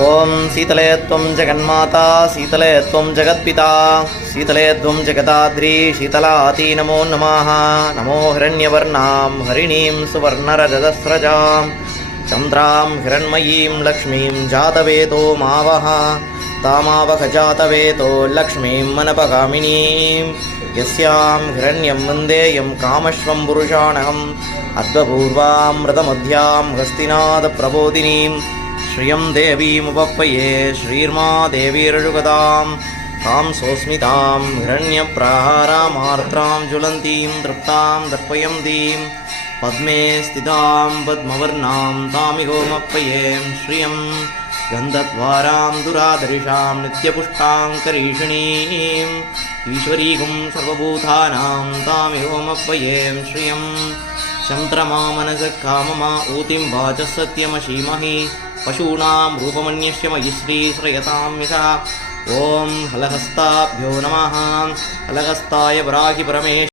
ओम शीतले त्वं जगन्माता शीतले त्वं जगत्पिता शीतले त्वं जगदाद्री शीतलाती नमो नमः। नमो हिरण्यवर्णां हरिणीं सुवर्णरजतस्रजां चन्द्रां हिरण्मयीं लक्ष्मीं जातवेदो मावः तामावह जातवेदो लक्ष्मीं मनपगामिनीं यस्यां हिरण्यं वन्देयं कामश्वं पुरुषाणहम् अद्वपूर्वामृतमध्यां हस्तिनादप्रबोधिनीं श्रियं देवीमुपप्पये श्रीर्मा देवीरजुगदां तां सोऽस्मितां हिरण्यप्राहारामार्त्रां ज्वलन्तीं तृप्तां दर्पयन्तीं पद्मे स्थितां पद्मवर्णां तामिहोमप्पये श्रियं गन्धद्वारां दुरादर्शां नित्यपुष्टां करीषिणीम् ईश्वरीगुं सर्वभूतानां तामिहोमप्पये श्रियं चन्द्रमा मनसः काममा ऊतिं वाचः सत्यमशीमहि पशूनां रूपमन्यस्य मयि श्रीश्रयतां यशः। ॐ हलहस्ताभ्यो नमः। हलहस्ताय वराहि परमेश